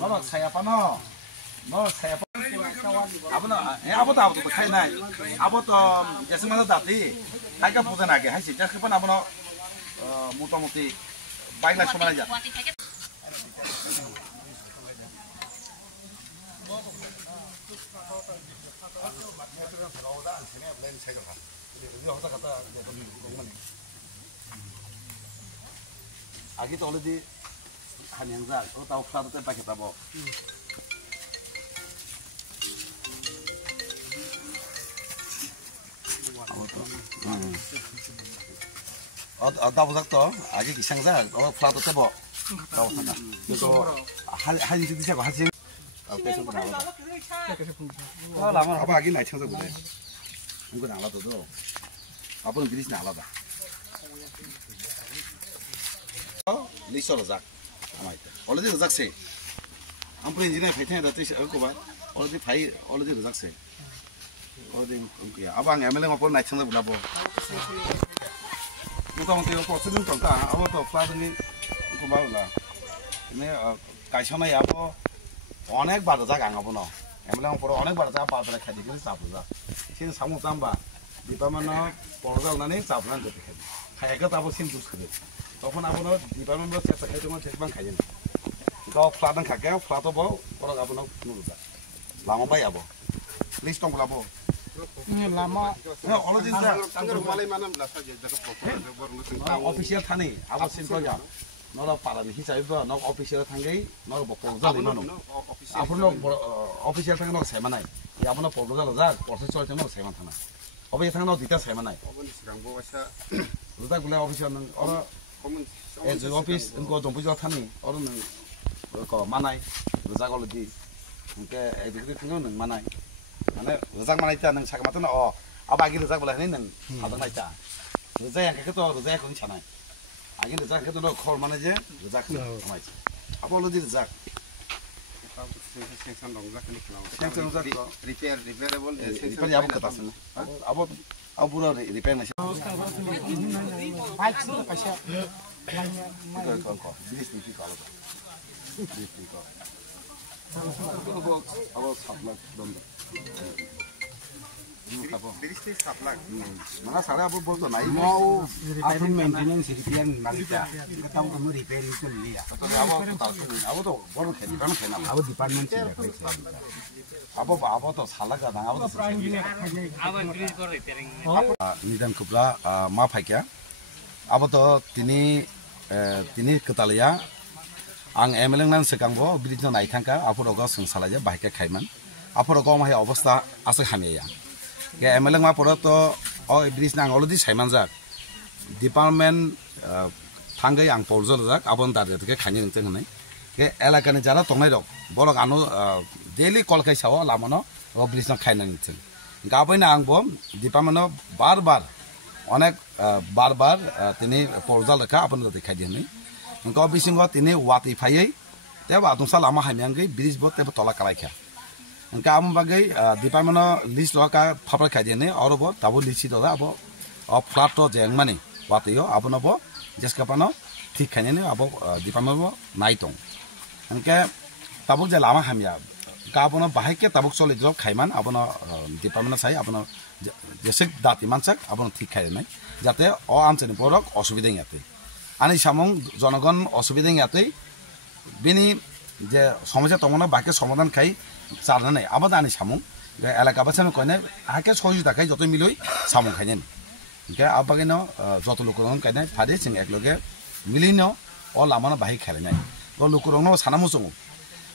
nó xài nó xài 아버도 খাইনাই আবতো যেসমান দাতি টাকা বুঝে না গে হাসি যা খেপন আবনো মোটামুটি 22 লাখ সমান যা আগে তো অলরেডি হানিয়াংজা ও তাও ফ্লাদতে পাকে পাবো 다보작도 아직 이상자 플라도 때버 다보잖아 그래서 한 이제 디자고 하지 앞에서 나와 라마 아빠 아기 나이 청자 보래 이거 나와도도 아빠는 비리스 나와다 리서로 작 아마이다 얼레디 작세 아무리 이제 배팅에다 뜻이 알고 봐 얼레디 파이 얼레디 작세 얼레디 야 아빠 애멜레 뭐 나이 청자 보라고 মোটামুটি প্রসেসিং চলতা আবার তো ফ্লাডিং কুমাবলা এনে কাইছনা ইয়াবো অনেক বার যা গাঙাবো ন এমলা পরে অনেক বার যা পাতলা খাদি করে চাপু যা সিন সামু জামবা ডিপার্টমেন্ট পরজালনানি চাপনান যেতে খাই খাইকা তাবো সিন জুস খাবে তখন আবনো ডিপার্টমেন্ট চেষ্টা খাইতে মানে চেষ্টা খাইয়ে না গাও ফ্লাডিং খাকে ফ্লাটবো পর আবনো নুজা লামা বাইয়াবো লিস্ট টংলাবো lama অলরেডি তাঙ্গর মালাই মানাম লাসা যে জায়গা অফিসিয়াল থানি আবার সিনকো যা নরা পারানি হিসাবে ন অফিসিয়াল থাঙ্গই ন প্রপোজাল ইমানো আপনো অফিসিয়াল থাঙ্গ ন সেমানাই আপনো প্রপোজাল যা প্রসেস চলছে ন সেমান থানা অফিসিয়াল থাঙ্গ ন দিতা সেমানাই রুদা গুলা অফিসিয়াল ন অর এজ অফিস ইনকো দমপুজা থানি অর ন ক মানাই রুজা অলরেডি ইনকে এক্সিকিউটিভ থাঙ্গ ন মানাই মানে রোজাক মানাইতা নং সাগমাত না আবা আগে রোজাক বলা হই নং আদা নাইতা রোজা একে তো রোজা কোন ছানাই আগে রোজা কে তো খর মানে যে রোজা খামাই আপলো দি রোজা সেকশন রোজা কে নিকলাও সেকশন রোজা রিপেয়ারেবল সেকশন যাবো কথা শুন আবো পুরো রিপেয়ার না বাইক সে পয়সা বিলিস নি কি কালো বিলিস নি কালো আবো 7 লাখ দন্ড Berisi saplak. Mana saya apa boleh naik mau apa maintenance repair malika. Kita tahu kamu repair itu liya. Atau apa tuh baru kena, baru kena. Apa department sih? Apa tuh salah kan? Apa tuh? Apa increase kor repairing? Nidan kubla maaf ya. Apa tuh tini ketalia. Ang emelang nan sekangbo bridge naik tangka. Apa roga sengsalah aja bahaya kaiman. Apa roga mah ya অবস্থা আছে খামিয়া. কে MLA মা পর তো bridge নাং already Saiman যাক department থাঙ্গাই আং পরজল যাক আবন দাদকে খানি নতে হনে কে এলাকানি যারা তংনাই রক বলক আনো ডেইলি কলকাই সাও লামানো ব্রিজ নাং খাইনা নিতে গাবইনা আং বম ডিপার্টমেন্ট বারবার অনেক বারবার তিনি পরজল রেখা আপন দাদে খাই দিনে ক বিসিংগ তিনি ওয়াতি ফাইই তেবা আদমসা লামা হামিয়াঙ্গই ব্রিজ বত তেবা তলা কালাইখা Engkau am bagai department list loka fabrik kajian or bo tabu list itu abo flat to jeng mani waktu itu abo nopo jeska pano tik kajian abo department bo naitong engkau tabuk je lama hamya kau no bahaya ke tabuk solid job kaiman abo no department saya abo no jesek dati mansak abo no tik kajian jate o amceni borok osubida ngate ani samong jonogon osubida ngate bini যে সমস্যা তমনা বাকি সমাধান খাই চারনা নাই আবাদানি সামুং এলাকা বাসামে কয়নে আকে 600 টাকায় যত মিলই সামুং খাইনেন কে আবাগেন যত লোকরং কাইনে ফাদে সিং একলগে মিলিন অ লামানা বাহি খালে নাই ও লোকরং সানামু সং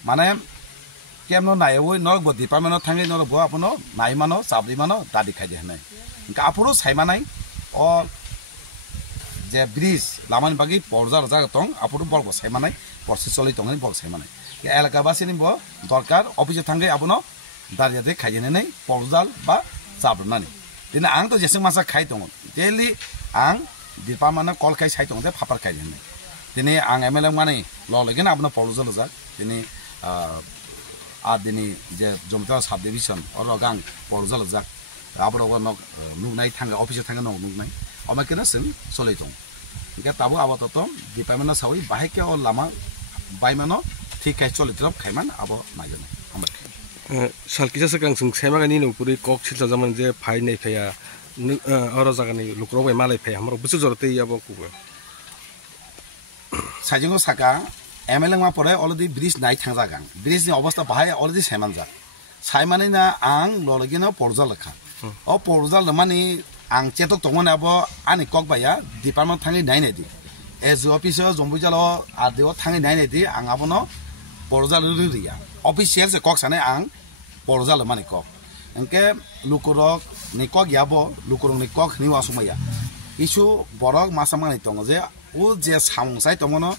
মানে কেমন নাই ওই নরক ডিপার্টমেন্ট থাঙ্গে নরক বো আপনো নাই মানো চাবলি মানো দাদি খাই দে নাই কাপুরো সাইমা নাই অ যে ব্রিজ লামান বাগি পরজার জায়গা তং আপুরো বলব সাইমা নাই প্রসেস চলি তংনি বল সাইমা নাই এলাকা বাসিনি ব দরকার অফিসে থাঙ্গে আপনো দারিয়াতে খাইজেনে নাই পরজাল বা চাবনানি দিনে আং তো যেসং মাসা খাই দङ ডেইলি আং ডিপার্টমেন্ট কল খাই সাই দङ যে ফাপার খাইজেনে দিনে আং এমএলএ মানে ল লাগেন আপনো পরজাল যা দিনে দিনে যে জমতা সাব ডিভিশন অর গাং পরজাল যা আপনো নুনাই থাঙ্গে অফিসে থাঙ্গে নুনাই আমাকেনা जों চলি दङ इनके ताबो आबादत डिपार्टमेंट सावै बाहायके अ लामा बायमानो ठीक खाय चलित्रब खायमान आबो नायगोन सालकिसा सकां जों सेमागानि नपुरि कक सिलजा जामान जे फाइ नै फाया अर जागानि लुक्रो बाय मालाय फाय हमर बुसु जरते याबो कुबो साइजिंगो साका एमएलए मा परे अलरेडी ब्रिज नाय थांजागां ब्रिज नि अवस्था बाहाय अलरेडी सायमानजा सायमानै ना आं ललगिनो परजा लेखा अ परजा लमानि आं चेतक तंगनाबो आनि कक बाया डिपार्टमेंट थांनि नायनायदि एज अफिसर जम्बुजालो आदेव थांनि नायनायदि आं आबनो परजा लरिया अफिसियेल से कक साने आं परजा लमानि कक एंके लुकुरक नि कक याबो लुकुरक नि कक नि वासुमाया इशु बरक मासामानि तंग जे ओ जे सामसाय तंगनो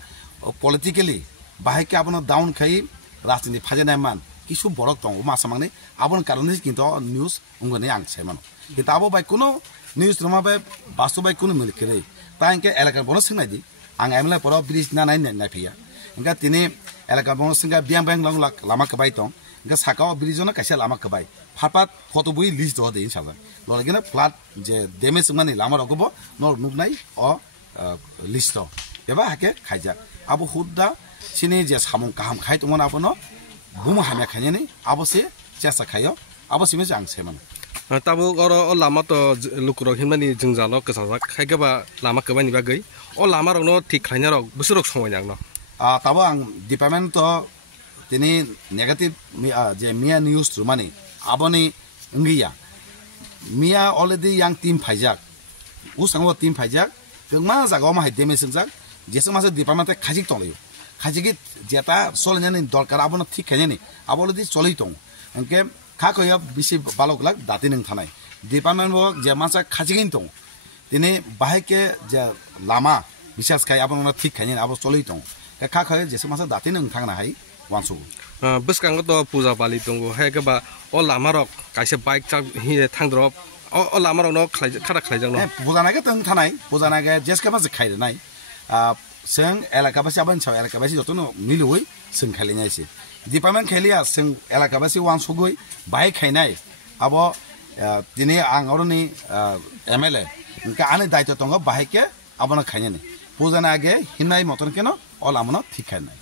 पॉलिटिकली बाहायके आबनो डाउन खाइ राजनीति फाजेनाय मान किछु बरक दं मासामांनि आबन कारणे किन्तु न्यूज उंगने आं सेमान किन्तु आबो बाय कुनो न्यूज रमा बाय बास्तु बाय कुनो मिलकेरै तांके एलाका बनो सिंनायदि आं एमएलए पर ब्रिज ना नाय फैया इनका तिनि एलाका बनो सिंगा बियां बाय लामा कबाय दं इनका साकाव ब्रिजनो कायसे लामा कबाय फापात फटो बुइ लिस्ट द देइन साजा लरगिना फ्लाड जे डैमेज माने लामा रगबो नर नुगनाय अ लिस्ट एबा हाके खायजा आबो हुद्दा सिनि जे सामं काहाम खाय तमन आबनो बुम हामिया खायने आबसे चेसा खायो आबसे आं सेमान ताबो अर लामा तो लुकुरो हिमानि जोंजालो कसाजा खायगबा लामा कबानि बागै अ लामा रनो ठीक खायना रक बुसुरक समयनां न ताबो आं डिपार्टमेंट तो तिनि नेगेटिव जे मिया न्यूज रुमानि आबनि इंगिया मिया अलरेडी यां टीम फाइजाक उसांगो टीम फाइजाक गोमा जागाव मा हाइदे मेसेजाक जेसे मासे डिपार्टमेंट खाजिक तंलयो खाजिक जेता सलनेनि दरकार आबनो ठीक खायने आबो अलरेडी चलै दं एंके खाखया बिसि बालकलाक दाति नों थानाय डिपार्टमेंट वर्क जे मासा खाजिगिन दं दिनै बाहायके जे लामा बिसास खाय आबनो ठीक खायने आबो चलै दं खाखया जेसे मासा दाति नों थांना हाय वानसु बसकांग तो पूजा बालि दंगो हायगबा अ लामा रक कायसे बाइक चाक हि थांद्रब अ लामा रक न खारा खायजां न बुजानायगे तंग थानाय बुजानायगे जेसका मा खायनाय जों एलाकाबासि आबन साव एलाकाबासि जतनो मिलुय जों खालिनायसि डिपार्टमेंट खालिया जों एलाकाबासि वानसुगै बाय खायनाय आबो दिनै आं अरनि एमएलए इनका आने दायित्व दङ बाहायके आबनो खायने पुजानागे हिनाय मतन केनो अ लामनो ठीक खायनाय